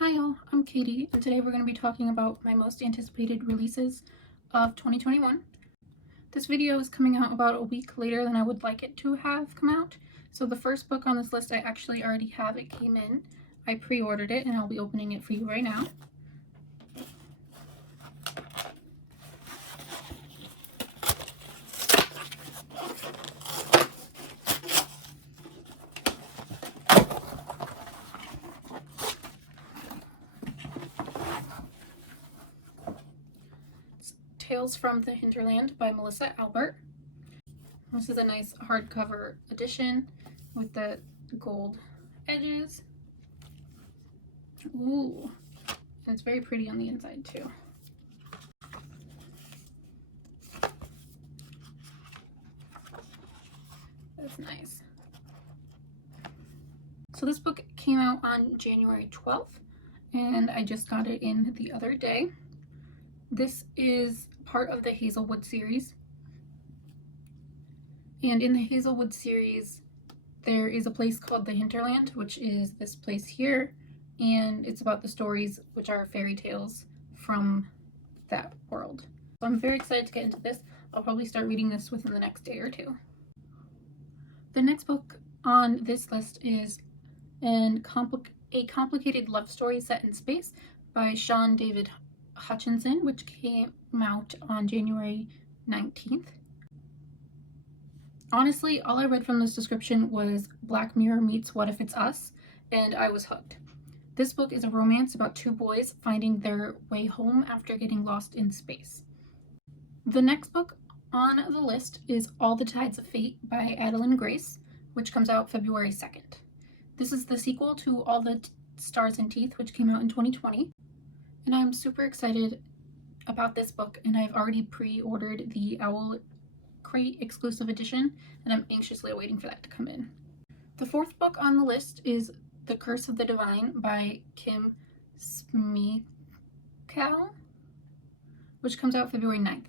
Hi y'all, I'm Katie, and today we're going to be talking about my most anticipated releases of 2021. This video is coming out about a week later than I would like it to have come out. So the first book on this list I actually already have. It came in. I pre-ordered it and I'll be opening it for you right now. Tales from the Hinterland by Melissa Albert. This is a nice hardcover edition with the gold edges. Ooh, and it's very pretty on the inside too. That's nice. So this book came out on January 12th, and I just got it in the other day. This is part of the Hazelwood series. And in the Hazelwood series, there is a place called the Hinterland, which is this place here, and it's about the stories which are fairy tales from that world. So I'm very excited to get into this. I'll probably start reading this within the next day or two. The next book on this list is a complicated love story set in space by Sean David Hutchinson, which came out on January 19th. Honestly, all I read from this description was Black Mirror meets What If It's Us, and I was hooked. This book is a romance about two boys finding their way home after getting lost in space. The next book on the list is All the Tides of Fate by Adeline Grace, which comes out February 2nd. This is the sequel to All the Stars and Teeth, which came out in 2020. And I'm super excited about this book, and I've already pre-ordered the Owl Crate exclusive edition, and I'm anxiously waiting for that to come in. The fourth book on the list is The Curse of the Divine by Kim Smekal, which comes out February 9th.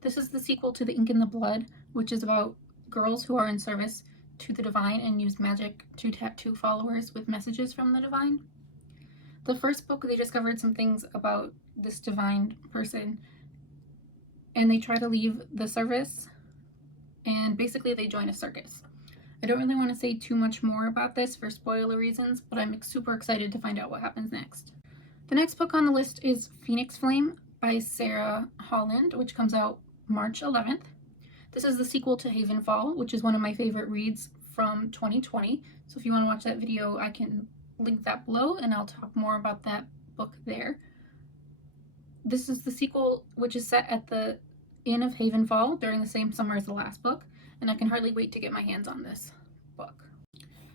This is the sequel to The Ink in the Blood, which is about girls who are in service to the divine and use magic to tattoo followers with messages from the divine. The first book, they discovered some things about this divine person, and they try to leave the service, and basically they join a circus. I don't really want to say too much more about this for spoiler reasons, but I'm super excited to find out what happens next. The next book on the list is Phoenix Flame by Sarah Holland, which comes out March 11th. This is the sequel to Havenfall, which is one of my favorite reads from 2020. So if you want to watch that video, I can link that below, and I'll talk more about that book there. This is the sequel, which is set at the Inn of Havenfall during the same summer as the last book, and I can hardly wait to get my hands on this book.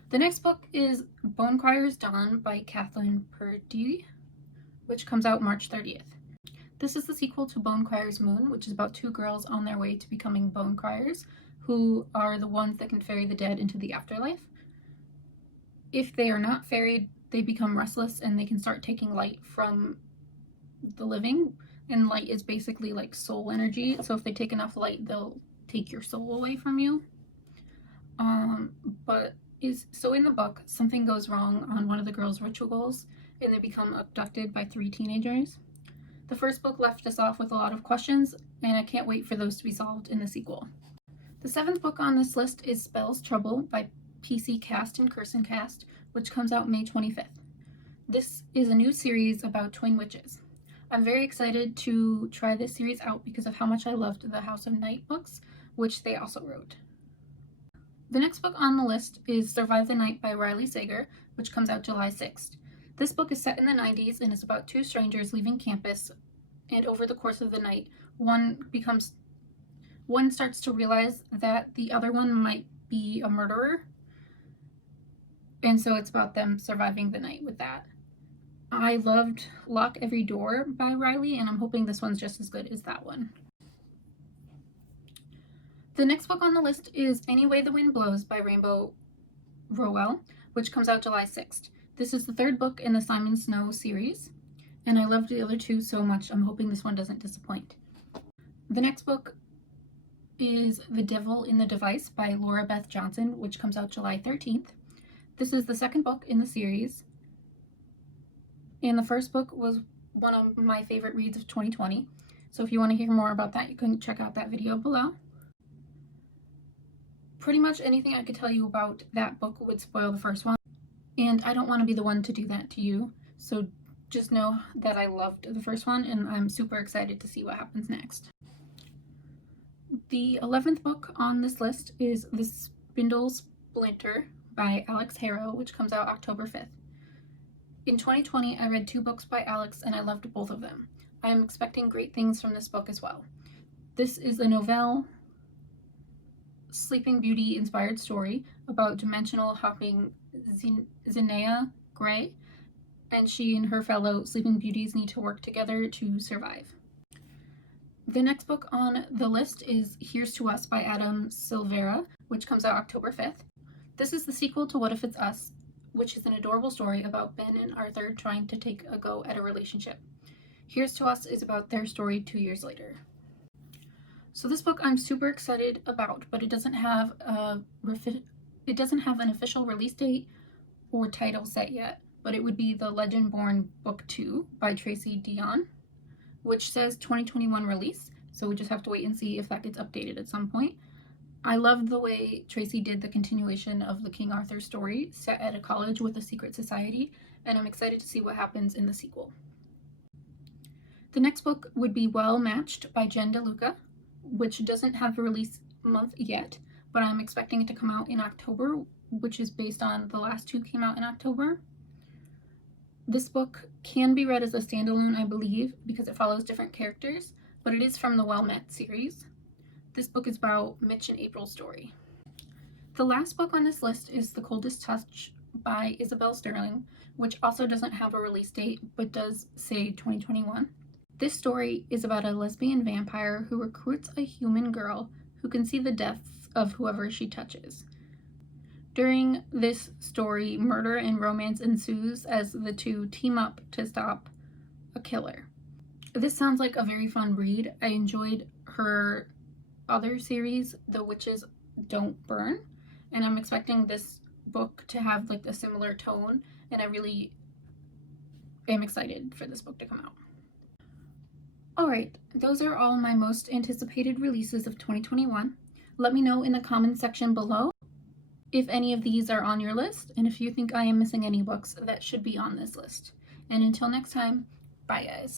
The next book is Bonecryer's Dawn by Kathleen Purdy, which comes out March 30th. This is the sequel to Bonecryer's Moon, which is about two girls on their way to becoming Bonecryers, who are the ones that can ferry the dead into the afterlife. If they are not ferried, they become restless and they can start taking light from the living, and light is basically like soul energy, so if they take enough light, they'll take your soul away from you. So in the book, something goes wrong on one of the girls' rituals, and they become abducted by 3 teenagers. The first book left us off with a lot of questions, and I can't wait for those to be solved in the sequel. The 7th book on this list is Spells Trouble by PC Cast and Curson Cast, which comes out May 25th. This is a new series about twin witches. I'm very excited to try this series out because of how much I loved the House of Night books, which they also wrote. The next book on the list is Survive the Night by Riley Sager, which comes out July 6th. This book is set in the 90s and is about 2 strangers leaving campus, and over the course of the night, one starts to realize that the other one might be a murderer, and so it's about them surviving the night with that. I loved Lock Every Door by Riley, and I'm hoping this one's just as good as that one. The next book on the list is Any Way the Wind Blows by Rainbow Rowell, which comes out July 6th. This is the 3rd book in the Simon Snow series, and I loved the other 2 so much. I'm hoping this one doesn't disappoint. The next book is The Devil in the Device by Laura Beth Johnson, which comes out July 13th. This is the 2nd book in the series, And the first book was one of my favorite reads of 2020. So if you want to hear more about that, you can check out that video below. Pretty much anything I could tell you about that book would spoil the first one, and I don't want to be the one to do that to you. So just know that I loved the first one, and I'm super excited to see what happens next. The 11th book on this list is The Spindle Splinter by Alex Harrow, which comes out October 5th. In 2020, I read 2 books by Alex, and I loved both of them. I am expecting great things from this book as well. This is a novelle, Sleeping Beauty inspired story about dimensional hopping Zinea Gray, and she and her fellow Sleeping Beauties need to work together to survive. The next book on the list is Here's to Us by Adam Silvera, which comes out October 5th. This is the sequel to What If It's Us, which is an adorable story about Ben and Arthur trying to take a go at a relationship. Here's to Us is about their story 2 years later. So this book I'm super excited about, but it doesn't have an official release date or title set yet, but it would be The Legend Born Book 2 by Tracy Deonn, which says 2021 release, so we just have to wait and see if that gets updated at some point. I loved the way Tracy did the continuation of the King Arthur story set at a college with a secret society, and I'm excited to see what happens in the sequel. The next book would be Well Matched by Jen DeLuca, which doesn't have a release month yet, but I'm expecting it to come out in October, which is based on the last 2 came out in October. This book can be read as a standalone, I believe, because it follows different characters, but it is from the Well Met series. This book is about Mitch and April's story. The last book on this list is The Coldest Touch by Isabel Sterling, which also doesn't have a release date, but does say 2021. This story is about a lesbian vampire who recruits a human girl who can see the deaths of whoever she touches. During this story, murder and romance ensues as the two team up to stop a killer. This sounds like a very fun read. I enjoyed her other series, The Witches Don't Burn, and I'm expecting this book to have like a similar tone, and I really am excited for this book to come out. Alright, those are all my most anticipated releases of 2021. Let me know in the comments section below if any of these are on your list, and if you think I am missing any books that should be on this list. And until next time, bye guys.